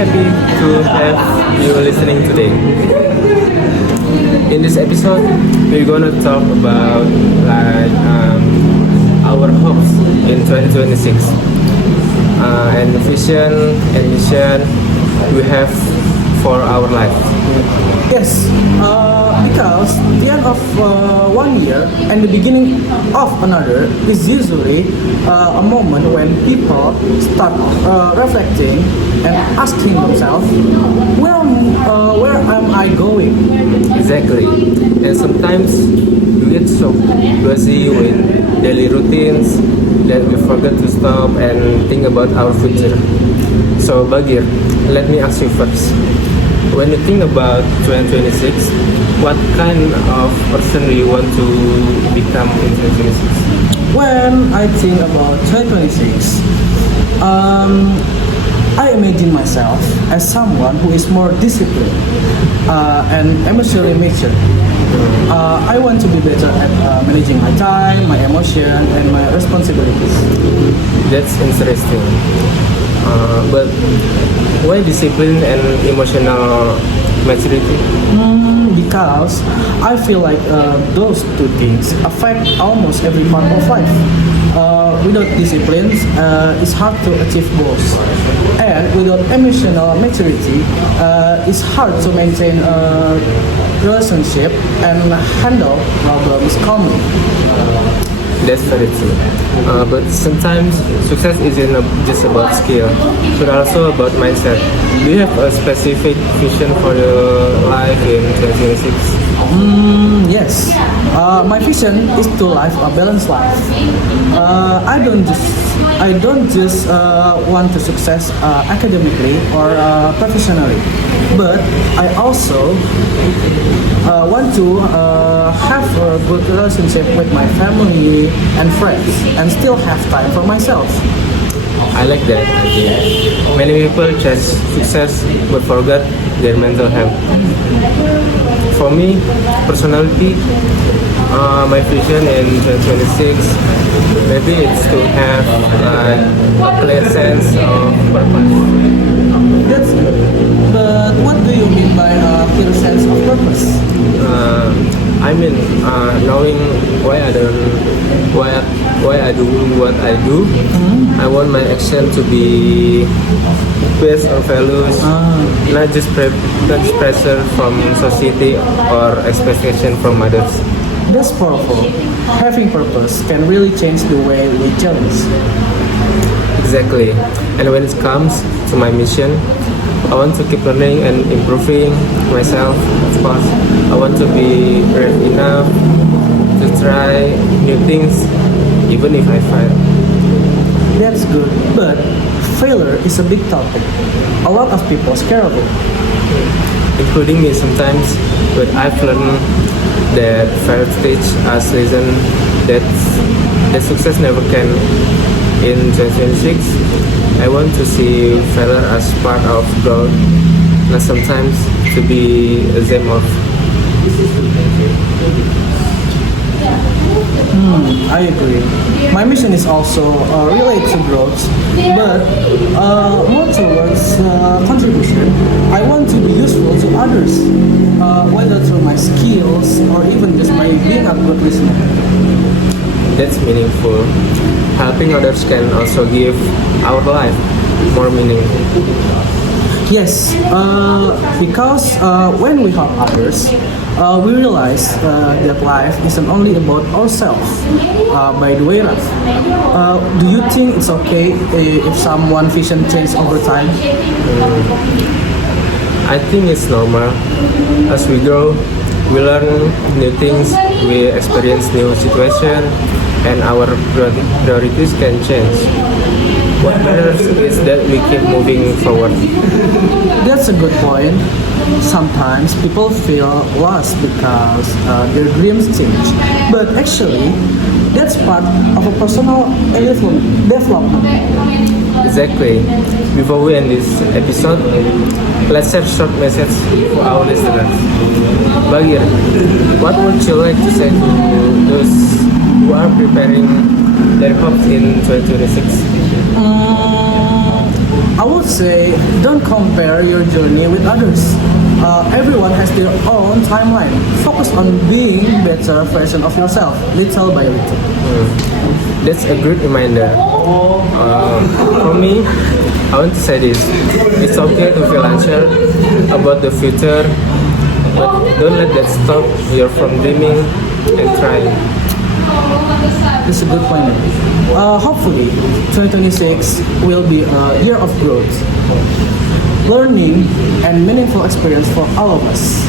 happy to have you listening today. In this episode, we're gonna talk about our hopes in 2026 and vision and mission we have for our life. Yes, because the end of one year and the beginning of another is usually a moment when people start reflecting and asking themselves, where am I going? Exactly. And sometimes we get so busy with daily routines that we forget to stop and think about our future. So Bagir, let me ask you first. When you think about 2026, what kind of person do you want to become in 2026? When I think about 2026, I imagine myself as someone who is more disciplined and emotionally mature. I want to be better at managing my time, my emotion, and my responsibilities. That's interesting. But why discipline and emotional maturity? Because I feel like those two things affect almost every part of life. Without discipline, it's hard to achieve goals. And without emotional maturity, it's hard to maintain a relationship and handle problems calmly. That's very true. But sometimes success isn't just about skill, but also about mindset. Do you have a specific vision for your life in 2026? Yes, my vision is to live a balanced life. I don't just want to success academically or professionally, but I also want to have a good relationship with my family and friends, and still have time for myself. I like that idea. Many people chase success but forget their mental health. For me, personality, my vision in 2026, maybe it's to have a clear sense of purpose. That's good. But what do you mean by a clear sense of purpose? I mean, knowing why I do what I do. I want my action to be based on values, not just pressure from society or expectation from others. That's powerful. Having purpose can really change the way we challenge. Exactly. And when it comes to my mission, I want to keep learning and improving myself, of course. I want to be brave enough to try new things, even if I fail. That's good, but failure is a big topic. A lot of people scare of it. Including me sometimes, but I've learned that failure teach us lesson that success never can. In 2026, I want to see failure as part of growth, not sometimes to be a them of. I agree. My mission is also related to growth, but more towards contribution. I want to be useful to others, whether through my skills or even just by being a good listener. That's meaningful. Helping others can also give our life more meaning. Yes, because when we help others, we realize that life isn't only about ourselves. By the way, Raf, do you think it's okay if someone vision changes over time? I think it's normal. As we grow, we learn new things, we experience new situations, and our priorities can change. What matters is that we keep moving forward. That's a good point. Sometimes people feel lost because their dreams change, but actually, that's part of a personal development. Exactly. Before we end this episode, let's share short message for our listeners. Bagir, what would you like to say to those who are preparing their hopes in 2026? I would say don't compare your journey with others. Everyone has their own timeline. Focus on being better version of yourself, little by little. That's a great reminder. For me, I want to say this. It's okay to feel unsure about the future, but don't let that stop you from dreaming and trying. That's a good point. Hopefully, 2026 will be a year of growth, learning, and meaningful experience for all of us.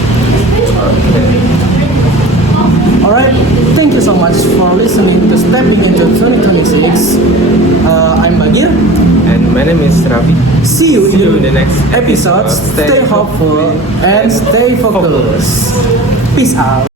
Alright, thank you so much for listening to Stepping into 2026. I'm Bagir. And my name is Ravi. See you in the next episode. Stay hopeful and stay focused. Peace out.